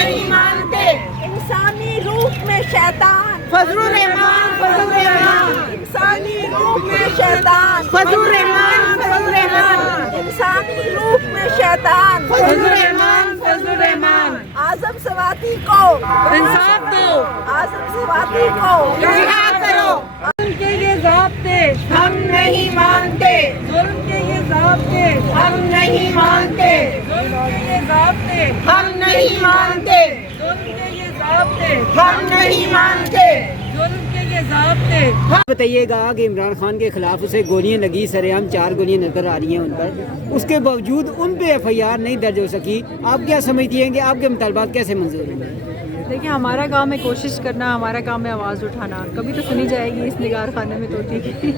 نہیں مانتے انسانی روپ میں شیطان فضل الرحمان فضل الرحمان انسانی روپ میں شیطان فضل الرحمان فضل الرحمان انسانی روپ میں شیطان فضل الرحمان فضل الرحمان اعظم سواتی کو انصاف دو اعظم سواتی کو رہا کرو ظلم کے یہ ضابطے ہم نہیں مانتے ظلم کے یہ ضابطے ہم نہیں مانتے ظلم کے یہ ضابطے ہم نہیں مانتے ظلم کے یہ ضابطے ہم نہیں مانتے ظلم کے یہ ضابطے بتائیے گا کہ عمران خان کے خلاف اسے گولیاں لگی سر عام 4 گولیاں نظر آ رہی ہیں ان پر اس کے باوجود ان پہ ایف آئی آر نہیں درج ہو سکی آپ کیا سمجھتی ہیں کہ آپ کے مطالبات کیسے منظور ہوں گے؟ دیکھیں ہمارا کام ہے کوشش کرنا ہمارا کام ہے آواز اٹھانا کبھی تو سنی جائے گی اس نگار خانے میں توتی کی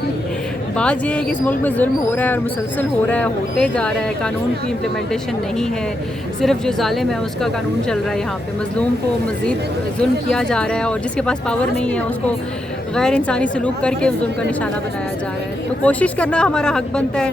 بات یہ ہے کہ اس ملک میں ظلم ہو رہا ہے اور مسلسل ہو رہا ہے ہوتے جا رہا ہے قانون کی امپلیمنٹیشن نہیں ہے صرف جو ظالم ہے اس کا قانون چل رہا ہے یہاں پہ مظلوم کو مزید ظلم کیا جا رہا ہے اور جس کے پاس پاور نہیں ہے اس کو غیر انسانی سلوک کر کے ظلم کا نشانہ بنایا جا رہا ہے تو کوشش کرنا ہمارا حق بنتا ہے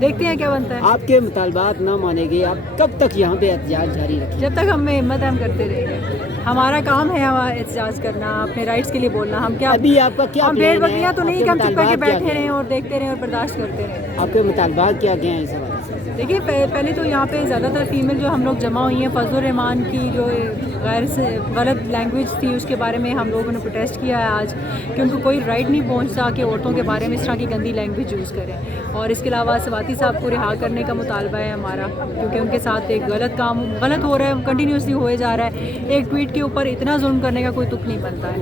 دیکھتے ہیں کیا بنتا ہے آپ کے مطالبات نہ مانے گے آپ کب تک یہاں پہ احتجاج جاری رکھیں؟ جب تک ہمیں ہمت ہے ہم کرتے رہیں گے ہمارا کام ہے احتجاج کرنا اپنے رائٹس کے لیے بولنا ہم کیا ابھی آپ کا کیا ہم بھیڑ پلان ہے؟ بکریاں تو آپ نہیں کے کہ ہم چپ کر کے مطالبات کیا بیٹھے رہیں ہیں؟ اور دیکھتے رہیں اور برداشت کرتے رہیں آپ کے مطالبات کیا ہیں اس حوالے سے؟ دیکھیے پہلے تو یہاں پہ زیادہ تر فیمیل جو ہم لوگ جمع ہوئی ہیں فضل الرحمان کی جو غیر سے غلط لینگویج تھی اس کے بارے میں ہم لوگوں نے پروٹیسٹ کیا ہے آج کہ ان کو کوئی رائٹ نہیں پہنچتا کہ عورتوں کے بارے میں اس طرح کی گندی لینگویج یوز کریں اور اس کے علاوہ سواتی صاحب کو رہا کرنے کا مطالبہ ہے ہمارا کیونکہ ان کے ساتھ ایک غلط کام غلط ہو رہا ہے کنٹینیوسلی ہوئے جا رہا ہے ایک ٹویٹ کے اوپر اتنا ظلم کرنے کا کوئی تک نہیں بنتا ہے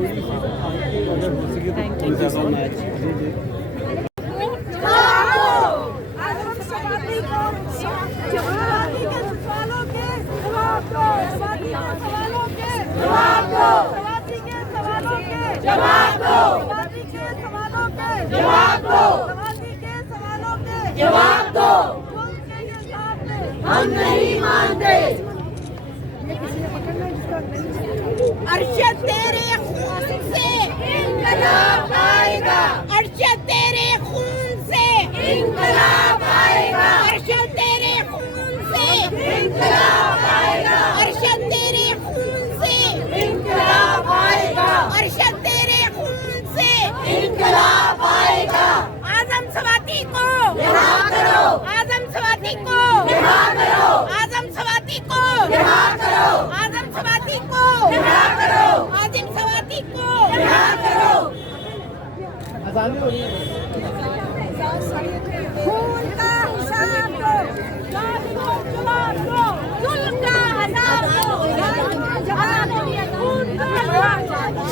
thank you Thank you so much. ہم نہیں مانتے ارشد تیرے خون سے انقلاب آئے گا ارشد تیرے خون سے انقلاب آئے گا ارشد تیرے خون سے انقلاب آئے گا ارشد تیرے خون سے انقلاب آئے گا ارشد تیرے خون سے انقلاب آئے گا اعظم سواتی کو رہا کرو اعظم سواتی کو رہا کرو اعظم سواتی کو رہا کرو اعظم سواتی کو رہا کرو اعظم سواتی کو رہا کرو